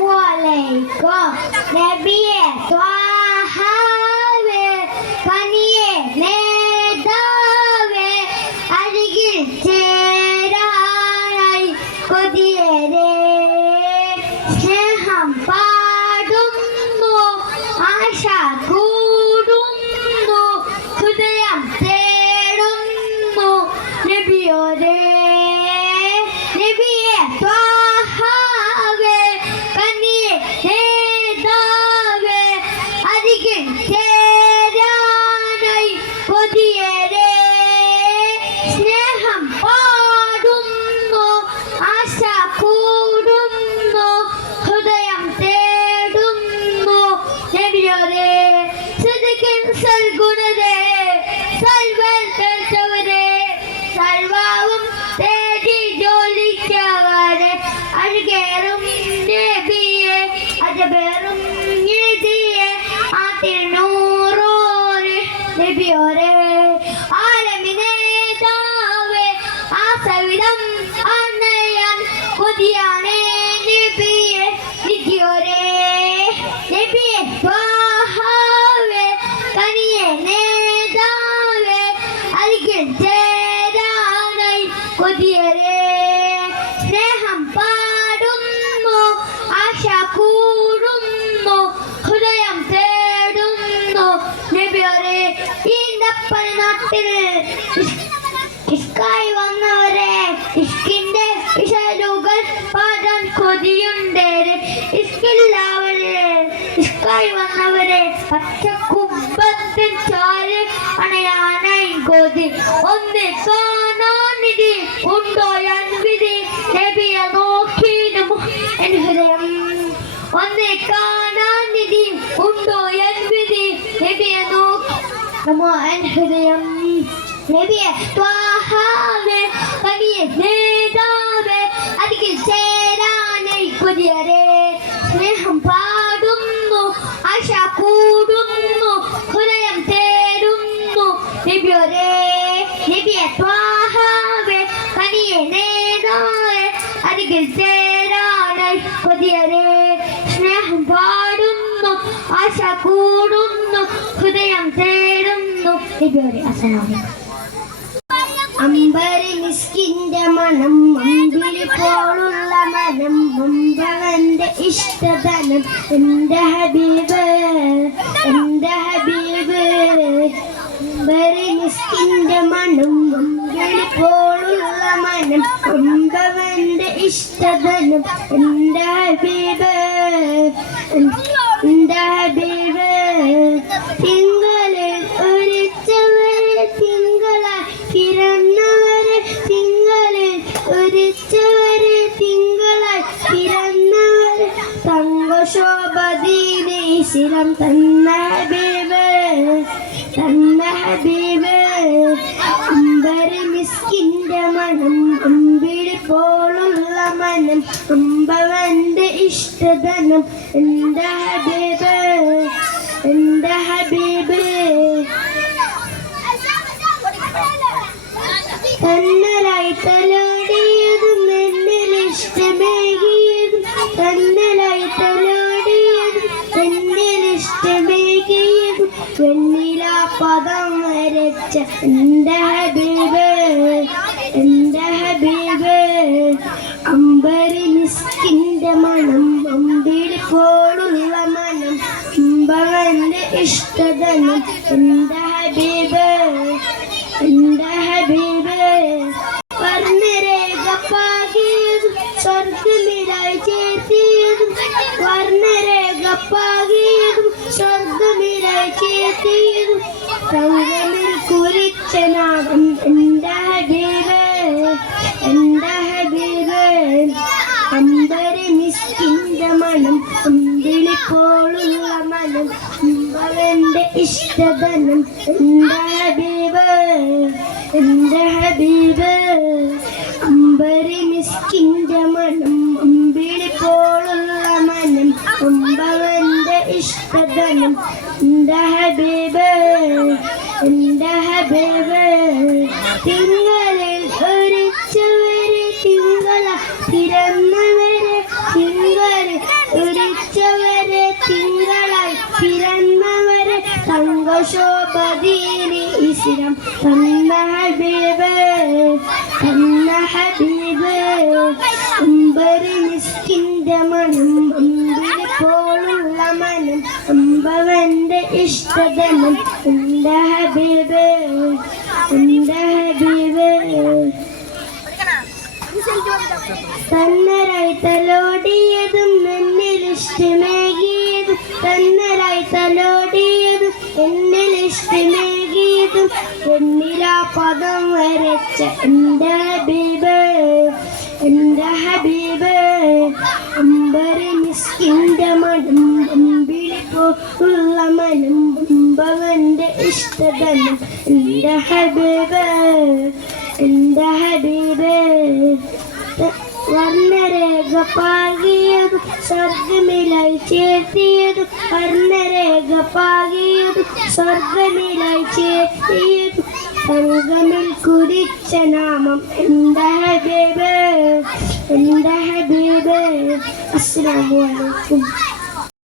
അസ്സലാമുഅലൈക്കും നബിയെ ത്വാഹാവേ കനിയെ നേതാവേ അരികിൽ ചേരാനായി കൊതിയേറെ സ്നേഹം പാടുന്നു ആശ കൂടുന്നു ഹൃദയം തേടുന്നു നബിയോരേ നബിയെ ത്വാഹാവേ കനിയെ നേതാവേ അരികിൽ ചേരാനായി കൊതിയേറെ സ്നേഹം പാടുന്നു ആശ കൂടുന്നു ഹൃദയം തേടുന്നു നബിയോരേ സദകിൻ സൽഗുണരേ സർവ്വതവരേ സർവവും തേടി ജോലിക്കവരെ അഴകേറും നബിയെ അജബേറും നിധിയെ ആതിനൂറോരെ നബിയോരേ ആലമിനേതാവേ ആസവിധം അണയാൻ കൊതിയാണേ നബിയെ നിധിയോരേ നബിയെ ത്വാഹാവേ കനിയെ നേതാവേ അരികിൽ ചേരാനായി കൊതിയേറെ സ്നേഹം പാടുന്നു ആശ കൂടുന്നു ഹൃദയം തേടുന്നു നബിയോരേ ഈന്തപ്പന നാട്ടിൽ ഇഷ്കായി വന്നവരെ ഇഷ്കിന്റെ വിശലുകൾ പാടാൻ കൊതിയുണ്ടേരെ ഇഷ്കില്ലാവരെ ഇഷ്കായി വന്നവരെ പച്ചക്കുമ്പത്തിൻ ചോര് അണയാനായി കൊതി ഒന്ന് കാണാനിധി ഉണ്ടോ വിധി നബിയെ നോക്കിയിടും എൻ ഹൃദയം ഒന്ന് കാണാനിധി ഉണ്ടോ വിധി നബിയെ നോക്കിടുമോ എൻ ഹൃദയം നബിയെ ത്വാഹാവേ കനിയെ നേതാവേ അരികിൽ ചേരാനായി കൊതിയേറെ സ്നേഹം പാടുന്നു ആശ കൂടുന്നു ഹൃദയം തേടുന്നു നബിയോരേ നബിയെ ത്വാഹാവേ കനിയെ നേതാവേ അരികിൽ ചേരാനായി കൊതിയേറെ സ്നേഹം പാടുന്നു ആശ കൂടുന്നു ഹൃദയം തേടുന്നു നബിയോരേ അസ്സലാമു അമ്പരി മിസ്കിന്റെ മണം അമ്പിളി പോലുള്ള മനം മുമ്പവന്റെ ഇഷ്ടധനം എന്റെ ഹബീബ് എന്റെ ഹബീബ് അമ്പരി മിസ്കിന്റെ മണം അമ്പിളി പോലുള്ള മനം മുമ്പവന്റെ ഇഷ്ടധനം എന്റെ ഹബീബ് എന്റെ ഹബീബ് തിങ്കളിൽ ഒരിച്ചവരെ തിങ്കളായി പിറന്നവരെ തിങ്കളിൽ ഒരിച്ചവരെ തിങ്കളായി പിറന്നവരെ തങ്കശോഭദീനീശിരം തന്ന ഹബീബ് അമ്പരി മിസ്കിന്റെ മണം അമ്പിളി പോലുള്ള മനം അമ്പവന്റെ ഇഷ്ടധനം എന്റെ ഹബീബ് എന്റെ ഹബീബ് തന്നലായി തലോടിയതും എന്നിലിഷ്ടമേകിയതും തന്നലായി തലോടിയതും എന്നിലിഷ്ടമേകിയതും വെണ്ണില പദം വരച്ച എന്റെ ഹബീബ് അമ്പരി മിസ്കിന്റെ മണം അമ്പിളി പോലുള്ള മനം അമ്പവന്റെ ഇഷ്ടധനം എന്റെ ഹബീബ് വർണ്ണരേഖ പാകിയതും സ്വർഗമിലായി ചേർത്തിയതും വർണ്ണരേഖ പാകിയതും സ്വർഗമിലായി ചേർത്തിയതും തങ്കമിൽ കുറിച്ച നാമം എന്റെ ഹബീബ് അമ്പരി മിസ്കിന്റെ മണം അമ്പിളി പോലുള്ള മനം അമ്പവന്റെ ഇഷ്ടധനം എന്റെ ഹബീബ് അമ്പരി മിസ്കിന്റെ മണം അമ്പിളി പോലുള്ള മനം അമ്പവന്റെ ഇഷ്ടധനം എന്റെ ഹബീബ് തിങ്കളിൽ ഒരിച്ചവരെ തിങ്കള പിറന്നവരെ ശോഭദീനി ഇസ്ലാം തന്ന ഹബീബ് അമ്പരി മിസ്കിന്റെ മണം അമ്പിളി പോലുള്ള മനം അമ്പവന്റെ ഇഷ്ടധനം എന്റെ ഹബീബ് തന്നരായി തലോടിയതും എന്നിലിഷ്ടമേകിയതും തന്നരായി തലോടിയതും എന്നിലിഷ്ടമേകിയതും എന്നിലാ പദം വരച്ച എന്റെ ഹബീബ് അമ്പരി മിസ്കിന്റെ മണം അമ്പിളി പോലുള്ള മനം അമ്പവന്റെ ഇഷ്ടധനം എന്റെ ഹബീബ് വർണ്ണരേഖ പാകിയതും സ്വർഗമിലായി ചേർത്തിയതും വർണ്ണരേഖ പാകിയതും സ്വർഗമിലായി ചേർത്തിയതും സംഗമിൽ കുറിച്ച നാമം എന്റെ ഹബീബ് അസ്സലാമു അലൈക്കും.